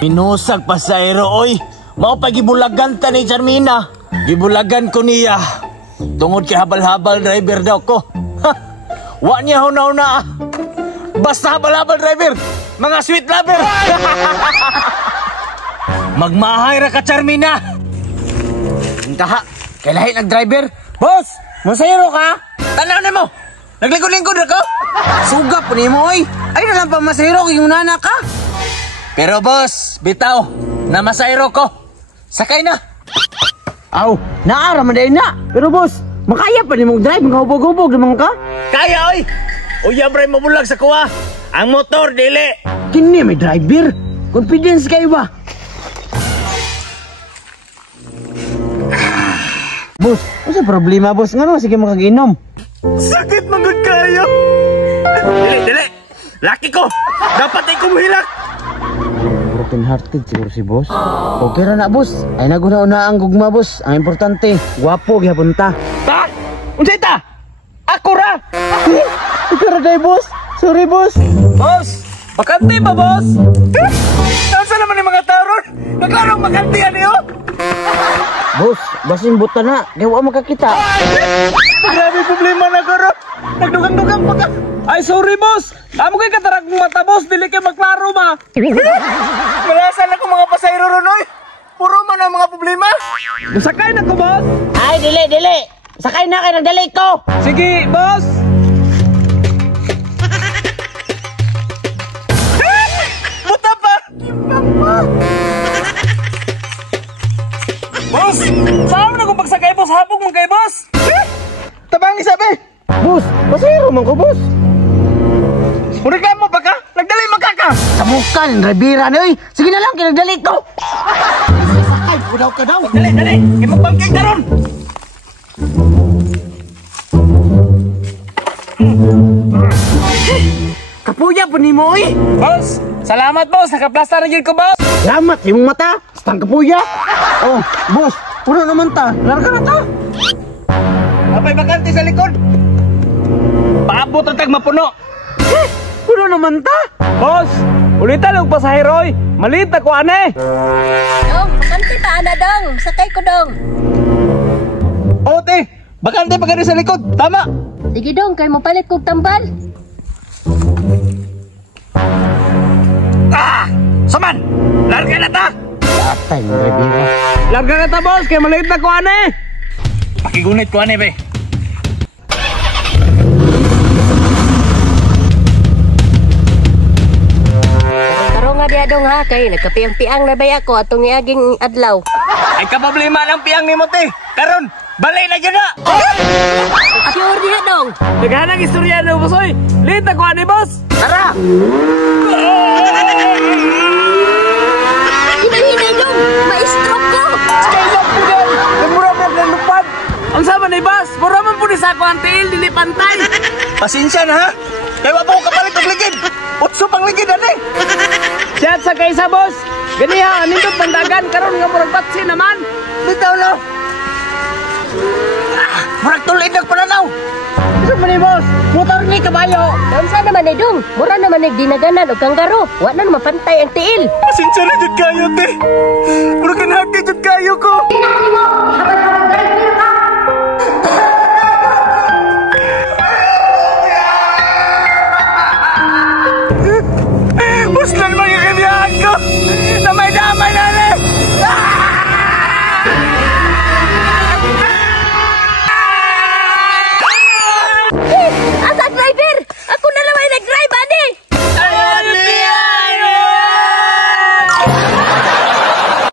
Minusag pasayro, oy. Mao pa gibulagan ta ni Charmina. Gibulagan ko niya. Tungod kay habal-habal driver daw ko. Ha! Wa niya huna-huna. Basta habal-habal driver. Mga sweet lover. Magmahay ra ka, Charmina. Kaha, kay lahi nag-driver. Boss, masayro ka? Tanaw na mo. Naglingkod-lingkod na ko. Sugap po ni mo, oy. Ay na lang pa masayro kung nana ka. Pero boss, bitaw, na masayro ko. Sakay na. Aw, naara man day na. Pero boss, makaya pa ni mong drive, mga hubog-hubog naman ka? Kaya, oy. Uya, bray, mabulag sa kuha. Ang motor, dili. Kini may driver. Confidence kayo ba? Boss, ano sa problema, boss? Nga naman, sige makaginom. Sakit magod kayo. Dili. Laki ko. Dapat ay kumihilak. Broken hearted siguro si boss. Okay ra na, boss. Ay naguna-una ang gugma, boss. Ang importante, gwapo gyapon ta. Ta? Unsay ta? Ako ra. Okay ra day, boss. Sorry, boss. Boss, bakante ba, boss? Nasa naman yung mga taron? Naglarong makantihan niyo? Boss, basin buta na. Di wa makakita. Grabe problema na ko ro. Nagdugang-dugang pa ka. Ay, sorry, boss. Amo kay katarag ng mata, boss. Dili kay maklaro ba? Malasan ako mga pasayro ron, oy. Puro man ang mga problema. Nasakay na ko, boss. Ay, dili. Sakay na kayo ng dali ko. Sige, boss. Buta pa. Boss, saan na kung pagsakay, boss? Habog mong kay boss. Tabangi sabi. Boss, pasayro man ko, boss. Reklamo ba ka? Nagdali magkaka. Sa mukha ng rabira na, oy. Sige na lang, kinagdali ko. Sakay, udaw ka daw. Dali. Imagbangking ka ron. Kapuya po ni mo, oy. Boss, salamat, boss. Nakaplasta na yun ko, boss. Salamat, yung mata. Stang kapuya. Oh, boss, puro naman ta. Larga na ta. Apay bakante sa likod. Paabot ang tagmapuno. Puro naman ta. Boss, ulitan ang pasaheroy. Malit ako, ane. Dong, bakante pa ana dong. Sakay ko dong. Ote, bakante pa ka sa likod. Tama. Sige dong, kay mo palit kog tambal. Saman! Larga na ta! Atay, yung rabira. Larga na ta, boss. Kaya maliit na ko, ane. Pakigunit ko, ane, be. Karo nga diya dong ha, kay nagkapiang-piang na bay ako atong iaging adlaw. Ay kaproblema ng piyang ni Mote. Karon, balay na dyan na. Sure diya dong. Naghanang istorya na, boss, oy. Liit na ko, ane, boss. Tara! Hinay dong, ma-stroke ko. Kailan po yan? Nagmura mo ng lupad. Ang sama ni Bas, mura man po ni Sako ang tiil, dili pantay. Pasensya na, ha? Kaya wapa ko kapalit ng ligid. Utso pang ligid, ane. Siyat sa kaisa, boss. Ganiha, nindot bandagan, karon nga murag batsi naman. Bitaw na. Murag tulid ng pananaw. Gusto mo ni boss? Motor ni kabayo. Unsa naman ni dong? Mura naman ni dinaganan og kanggaro. Wa na mapantay ang tiil. Pasensya na dyan kayo, te. Murag kanhati dyan kayo ko.